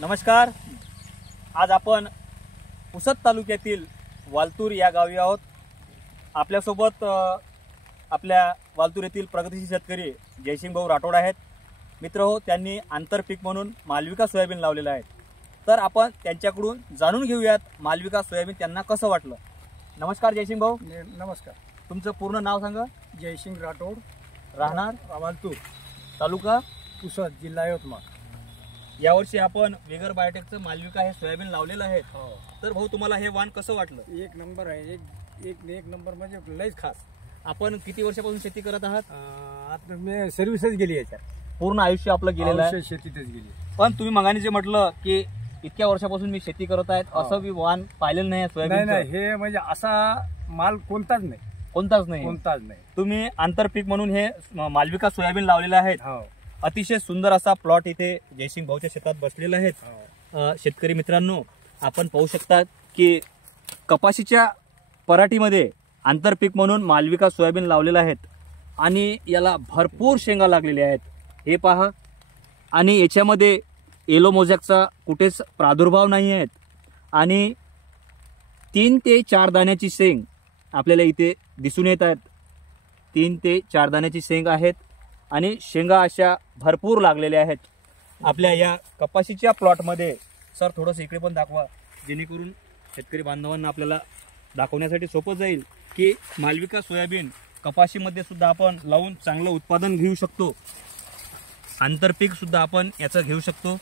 नमस्कार। आज आपण पुसद तालुक्यातील वालतूर या गावी आहोत। आपल्यासोबत आपल्या वालतूर येथील प्रगतिशील शेतकरी जयसिंग भाऊ राठोड आहेत। मित्र हो, त्यांनी आंतरपीक म्हणून मालविका सोयाबीन लावलेलं आहे। तर आपण त्यांच्याकडून जाणून घेऊयात मालविका सोयाबीन त्यांना कसं वाटलं। नमस्कार जयसिंग भाऊ। नमस्कार। तुमचं पूर्ण नाव सांगा। जयसिंग राठोड, राहणार वालतूर, तालुका पुसद, जिल्हा यवतमाळ। यावर्षी आपण विगर बायोटेकचं मालविका हे सोयाबीन लावलेलं आहे। हो, तर भाऊ तुम्हाला हे वाण कसं वाटलं? एक नंबर आहे। एक नंबर म्हणजे लयच खास। आपण किती वर्षापासून शेती करत आहात? आता मी सर्व्हिसच गेली याच्यात, पूर्ण आयुष्य आपलं गेलेलं आहे। शेतीतच गेली। पण तुम्ही मगाने जे म्हटलं की इतक्या वर्षापासून मी शेती करत आहेत, असं मी वाण पाहिलेलं नाही सोयाबीन। नाही, हे म्हणजे असा माल कोणताच नाही। तुम्ही आंतरपीक म्हणून हे मालविका सोयाबीन लावलेलं आहे। अतिशय सुंदर असा प्लॉट इथे जयसिंग भाऊच्या शेतात बसलेला आहे। शेतकरी मित्रांनो, आपण पाहू शकता की कपाशीच्या पराठीमध्ये आंतरपीक म्हणून मालविका सोयाबीन लावलेलं आहे आणि याला भरपूर शेंगा लागलेल्या आहेत। हे पहा, आणि याच्यामध्ये येलो मोझॅकचा कुठेच प्रादुर्भाव नाही आहे आणि 3 ते 4 दाण्याची शेंग आपल्याला इथे दिसून येत आहेत। 3 ते 4 दाण्याची शेंग आहेत आणि शेंगा अशा भरपूर लागलेल्या आहेत आपल्या या कपाशीच्या प्लॉटमध्ये। सर थोडंसं इकडे पण दाखवा, जेणेकरून शेतकरी बांधवांना आपल्याला दाखवण्यासाठी सोपं जाईल की मालविका सोयाबीन कपाशीमध्ये सुद्धा आपण लावून चांगलं उत्पादन घेऊ शकतो। आंतरपीक सुद्धा आपण याचं घेऊ शकतो।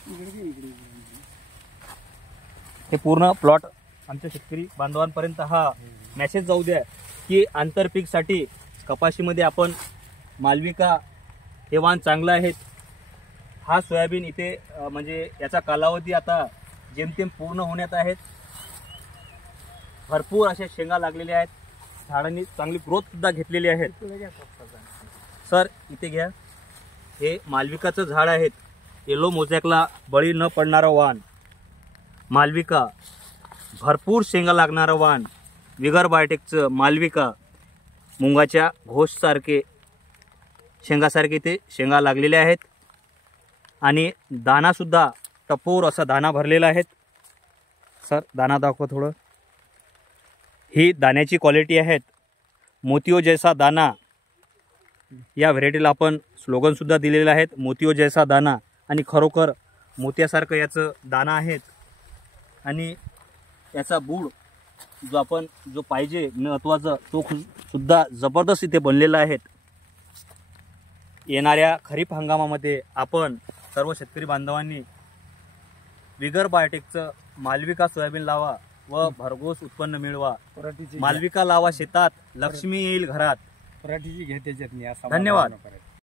हे पूर्ण प्लॉट आमच्या शेतकरी बांधवांपर्यंत हा मेसेज जाऊ द्या की आंतरपीकसाठी कपाशीमध्ये आपण मालविका हे वाण चांगलं आहे। हा सोयाबीन इथे म्हणजे याचा कालावधी आता जेमतेम पूर्ण होण्यात आहेत। भरपूर अशा शेंगा लागलेल्या आहेत, झाडांनी चांगली ग्रोथ सुद्धा घेतलेली आहे। सर इथे घ्या, हे मालविकाचं झाड आहे। येलो मोझॅकला बळी न पडणारं वाण मालविका, भरपूर शेंगा लागणारं वाण विगर बायोटेकचं मालविका। मुंगाच्या घोषसारखे शेंगासारखे ते शेंगा लागलेल्या आहेत आणि दाना सुद्धा टपोर असा दाना भरलेला आहे। सर दाना दाखवा थोडं। ही दाण्याची क्वालिटी आहेत, मोतियो जैसा दाना। या व्हेरायटीला आपण स्लोगन सुद्धा दिलेलं आहे, मोतियो जैसा दाना। आणि खरोखर मोत्यासारखं याचं दाना आहेत आणि याचा बूड जो पाहिजे महत्त्वाचा तो सुद्धा जबरदस्त इथे बनलेला आहे। येणाऱ्या खरीप हंगामामध्ये आपण सर्व शेतकरी बांधवांनी विगर बायोटेकचं मालविका सोयाबीन लावा व भरघोस उत्पन्न मिळवा। मालविका लावा शेतात, लक्ष्मी येईल घरात। पराठीची घ्या त्याच्यात। धन्यवाद।